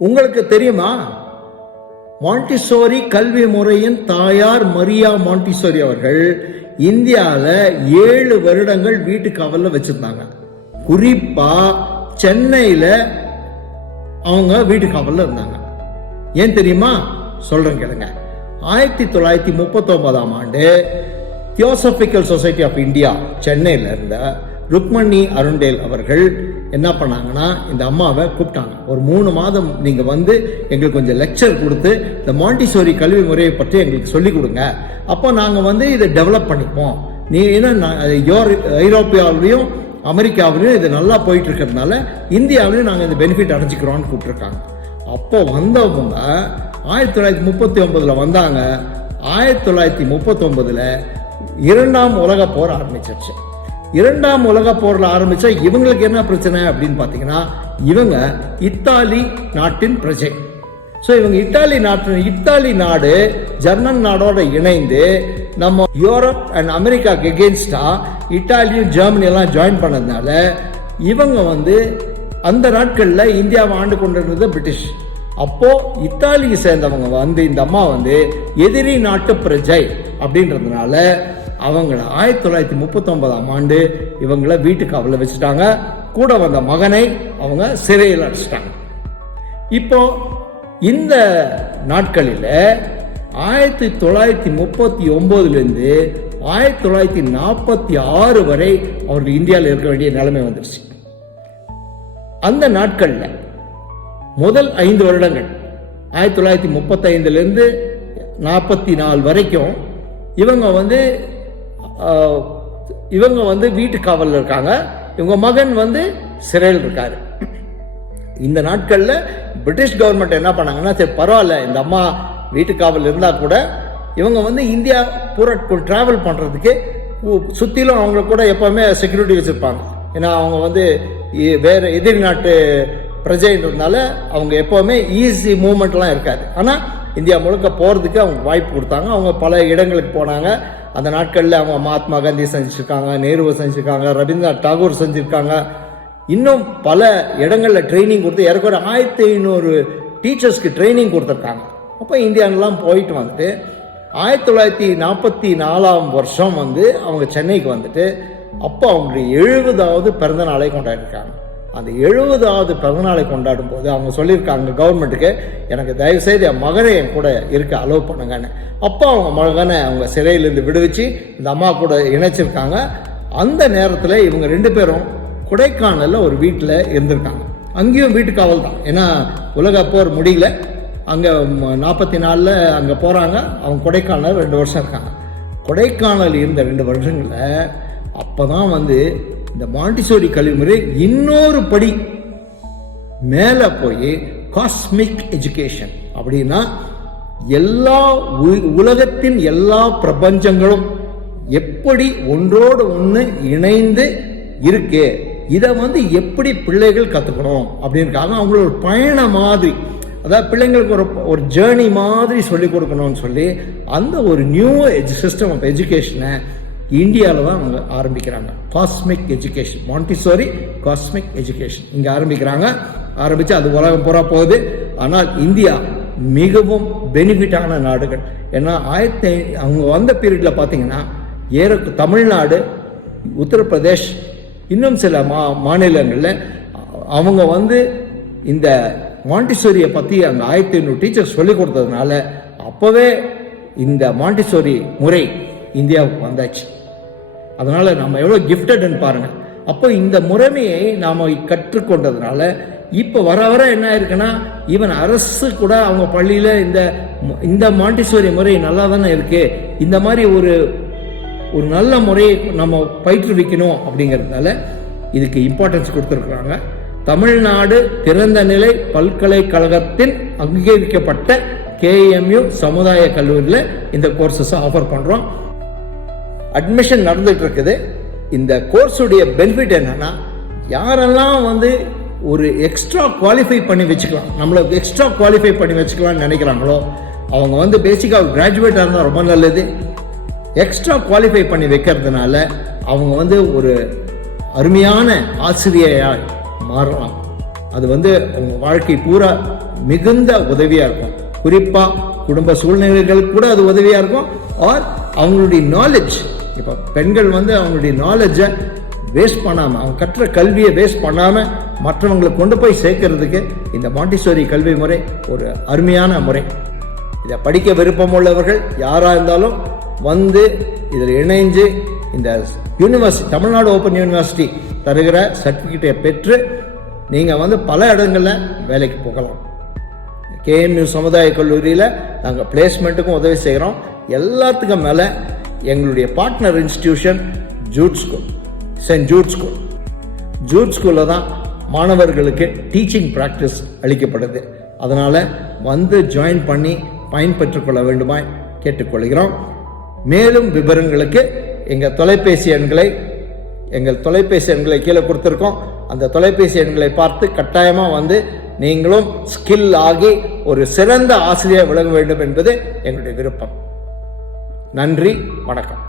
உங்களுக்கு தெரியுமா, மாண்டிசோரி கல்வி முறையின் தாயார் மரியா மாண்டிசோரி அவர்கள் இந்தியாவில் 7 வருடங்கள் வீட்டு காவலில் வச்சிருந்தாங்க. குறிப்பா சென்னையில் அவங்க வீட்டு காவலில் இருந்தாங்க. ஏன் தெரியுமா? சொல்றேன் கேளுங்க. 1939ஆம் ஆண்டு தியோசபிக்கல் சொசைட்டி ஆஃப் இந்தியா சென்னையில் இருந்த ருக்மணி அருண்டேல் அவர்கள் என்ன பண்ணாங்கன்னா, இந்த அம்மாவை கூப்பிட்டாங்க. ஒரு 3 மாதம் நீங்கள் வந்து எங்களுக்கு கொஞ்சம் லெக்சர் கொடுத்து இந்த மாண்டிசோரி கல்வி முறையை பற்றி எங்களுக்கு சொல்லிக் கொடுங்க. அப்போ நாங்கள் வந்து இதை டெவலப் பண்ணிப்போம். நீ என்ன ஐரோப்பியாவிலையும் அமெரிக்காவிலையும் இது நல்லா போயிட்டு இருக்கிறதுனால இந்தியாவிலையும் நாங்கள் இந்த பெனிஃபிட் அடைஞ்சிக்கிறோம்னு கூப்பிட்டுருக்காங்க. அப்போ வந்தவங்க 1939 வந்தாங்க. 1939 2ஆம் உலக போர் ஆரம்பிச்சிருச்சு. 2ஆம் உலக போரில் ஆரம்பிச்சா இவங்களுக்கு என்ன பிரச்சனை அப்படின்னு பார்த்தீங்கன்னா, இவங்க இத்தாலி நாட்டின் பிரஜை. ஸோ இவங்க இத்தாலி நாடு ஜெர்மன் நாடோட இணைந்து நம்ம யூரோப் அண்ட் அமெரிக்காவுக்கு எகெயின்ஸ்டா இத்தாலியும் ஜெர்மனி எல்லாம் ஜாயின் பண்ணதுனால இவங்க வந்து அந்த நாட்களில் இந்தியாவை ஆண்டு கொண்டிருந்தது பிரிட்டிஷ். அப்போ இத்தாலியை சேர்ந்தவங்க வந்து இந்த அம்மா வந்து எதிரி நாட்டு பிரஜை அப்படின்றதுனால அவங்கள 1939ஆம் ஆண்டு இவங்கள வீட்டு காவலில் வச்சுட்டாங்க. கூட வந்த மகனை அவங்க சிறையில் அடைச்சிட்டாங்க. இப்போ இந்த நாட்களில் 1939 1946 வரை அவர்கள் இந்தியாவில் இருக்க வேண்டிய நிலைமை வந்துருச்சு. அந்த நாட்களில் முதல் 5 வருடங்கள் 1935 44 வரைக்கும் இவங்க வந்து வீட்டு காவலில் இருக்காங்க. இவங்க மகன் வந்து சிறையில் இருக்காரு. இந்த நாட்களில் பிரிட்டிஷ் கவர்மெண்ட் என்ன பண்ணாங்கன்னா, சரி பரவாயில்ல, இந்த அம்மா வீட்டு காவல் இருந்தால் கூட இவங்க வந்து இந்தியா பூரா டிராவல் பண்ணுறதுக்கு சுற்றிலும் அவங்க கூட எப்போவுமே செக்யூரிட்டி வச்சுருப்பாங்க. ஏன்னா அவங்க வந்து வேறு எதிரி நாட்டு பிரஜைன்றதுனால அவங்க எப்போவுமே ஈஸி மூவ்மெண்ட்லாம் இருக்காது. ஆனால் இந்தியா முழுக்க போகிறதுக்கு அவங்க வாய்ப்பு கொடுத்தாங்க. அவங்க பல இடங்களுக்கு போனாங்க. அந்த நாட்களில் அவங்க மகாத்மா காந்தி செஞ்சுருக்காங்க, நேருவை செஞ்சுருக்காங்க, ரவீந்திரநாத் தாகூர் செஞ்சுருக்காங்க. இன்னும் பல இடங்களில் ட்ரைனிங் கொடுத்து ஏறக்குறைய 1500 டீச்சர்ஸ்க்கு ட்ரைனிங் கொடுத்துருக்காங்க. அப்போ இந்தியானெலாம் போயிட்டு வந்துட்டு 1944ஆம் வருஷம் வந்து அவங்க சென்னைக்கு வந்துட்டு அப்போ அவங்களுடைய 70வது பிறந்த நாளை கொண்டாடிருக்காங்க. அந்த 70வது பிறந்தநாளை கொண்டாடும் போது அவங்க சொல்லியிருக்காங்க கவர்மெண்ட்டுக்கு, எனக்கு தயவுசெய்து என் மகனை என் கூட இருக்க அலோவ் பண்ணுங்கன்னு. அப்போ அவங்க மகனை அவங்க சிறையிலேருந்து விடுவிச்சு இந்த அம்மா கூட இணைச்சிருக்காங்க. அந்த நேரத்தில் இவங்க 2 பேரும் கொடைக்கானலில் ஒரு வீட்டில் இருந்திருக்காங்க. அங்கேயும் வீட்டு காவல் தான். ஏன்னா உலக போர் முடியல. அங்கே 44 அங்கே போகிறாங்க. அவங்க கொடைக்கானல் 2 வருஷம் இருக்காங்க. கொடைக்கானல் இருந்த 2 வருஷங்களில் அப்போ தான் வந்து இந்த மாண்டிசோரி கல்வி முறை இன்னொரு படி மேலே போய் காஸ்மிக் எஜுகேஷன் அப்படின்னா உலகத்தின் எல்லா பிரபஞ்சங்களும் எப்படி ஒன்றோடு ஒன்று இணைந்து இருக்கு, இதை வந்து எப்படி பிள்ளைகள் கற்றுக்கணும் அப்படின்னுக்காக அவங்களோட ஒரு பயணம் மாதிரி, அதாவது பிள்ளைங்களுக்கு ஒரு ஜேர்னி மாதிரி சொல்லிக் கொடுக்கணும்னு சொல்லி அந்த ஒரு நியூ சிஸ்டம் ஆஃப் எஜுகேஷனை இந்தியாவில் தான் அவங்க ஆரம்பிக்கிறாங்க. Cosmic education, Montessori cosmic education இங்கே ஆரம்பித்து அது உலகம் பூரா போகுது. ஆனால் இந்தியா மிகவும் பெனிஃபிட்டான நாடுகள். ஏன்னா அவங்க வந்த பீரியடில் பார்த்தீங்கன்னா தமிழ்நாடு, உத்தரப்பிரதேஷ், இன்னும் சில மாநிலங்களில் அவங்க வந்து இந்த மாண்டிசோரியை பற்றி அங்கே 1500 டீச்சர்ஸ் சொல்லிக் கொடுத்ததுனால அப்போவே இந்த மாண்டிசோரி முறை இந்தியாவுக்கு வந்தாச்சு. அதனால் நம்ம எவ்வளோ கிஃப்டட்னு பாருங்கள். அப்போ இந்த முறைமையை நாம் கற்றுக்கொண்டதுனால இப்போ வர வர என்ன இருக்குன்னா, ஈவன் அரசு கூட அவங்க பள்ளியில் இந்த மாண்டிசோரி முறை நல்லா தானே இருக்குது, இந்த மாதிரி ஒரு நல்ல முறையை நம்ம பயிற்றுவிக்கணும் அப்படிங்கிறதுனால இதுக்கு இம்பார்ட்டன்ஸ் கொடுத்துருக்குறாங்க. தமிழ்நாடு திறந்த நிலை பல்கலைக்கழகத்தின் அங்கீகரிக்கப்பட்ட KMU சமுதாய கல்லூரியில் இந்த கோர்சஸை ஆஃபர் பண்ணுறோம். அட்மிஷன் நடந்துகிட்டு இருக்குது. இந்த கோர்ஸுடைய பெனிஃபிட் என்னன்னா, யாரெல்லாம் வந்து ஒரு எக்ஸ்ட்ரா குவாலிஃபை பண்ணி வச்சுக்கலாம், நம்மளை எக்ஸ்ட்ரா குவாலிஃபை பண்ணி வச்சுக்கலாம்னு நினைக்கிறாங்களோ அவங்க வந்து பேசிக்காக கிராஜுவேட்டாக இருந்தால் ரொம்ப நல்லது. எக்ஸ்ட்ரா குவாலிஃபை பண்ணி வைக்கிறதுனால அவங்க வந்து ஒரு அருமையான ஆசிரியராக மாறலாம். அது உங்கள் வாழ்க்கை பூரா மிகுந்த உதவியாக இருக்கும். குறிப்பாக குடும்ப சூழ்நிலைகளுக்கு கூட அது உதவியாக இருக்கும். ஆர் அவங்களுடைய நாலேஜ், இப்போ பெண்கள் அவங்களுடைய நாலேஜை வேஸ்ட் பண்ணாமல், அவங்க கற்ற கல்வியை வேஸ்ட் பண்ணாமல் மற்றவங்களை கொண்டு போய் சேர்க்கறதுக்கு இந்த மாண்டிசோரி கல்வி முறை ஒரு அருமையான முறை. இதை படிக்க விருப்பம் உள்ளவர்கள் யாராக இருந்தாலும் இதில் இணைஞ்சு இந்த யூனிவர்சிட்டி, தமிழ்நாடு ஓப்பன் யூனிவர்சிட்டி தருகிற சர்டிஃபிகேட்டை பெற்று நீங்கள் பல இடங்களில் வேலைக்கு போகலாம். KMU சமுதாய கல்லூரியில் நாங்கள் பிளேஸ்மெண்ட்டுக்கும் உதவி செய்கிறோம். எல்லாத்துக்கும் மேலே எங்களுடைய partner institution Jude school, saint Jude school. Jude ஸ்கூலில் தான் மாணவர்களுக்கு டீச்சிங் ப்ராக்டிஸ் அளிக்கப்படுது. அதனால் ஜாயின் பண்ணி பயன்பெற்றுக் கொள்ள வேண்டுமாய் கேட்டுக்கொள்கிறோம். மேலும் விவரங்களுக்கு எங்கள் தொலைபேசி எண்களை கீழே கொடுத்துருக்கோம். அந்த தொலைபேசி எண்களை பார்த்து கட்டாயமாக நீங்களும் ஸ்கில் ஆகி ஒரு சிறந்த ஆசிரியர் விளங்க வேண்டும் என்பது எங்களுடைய விருப்பம். நன்றி, வணக்கம்.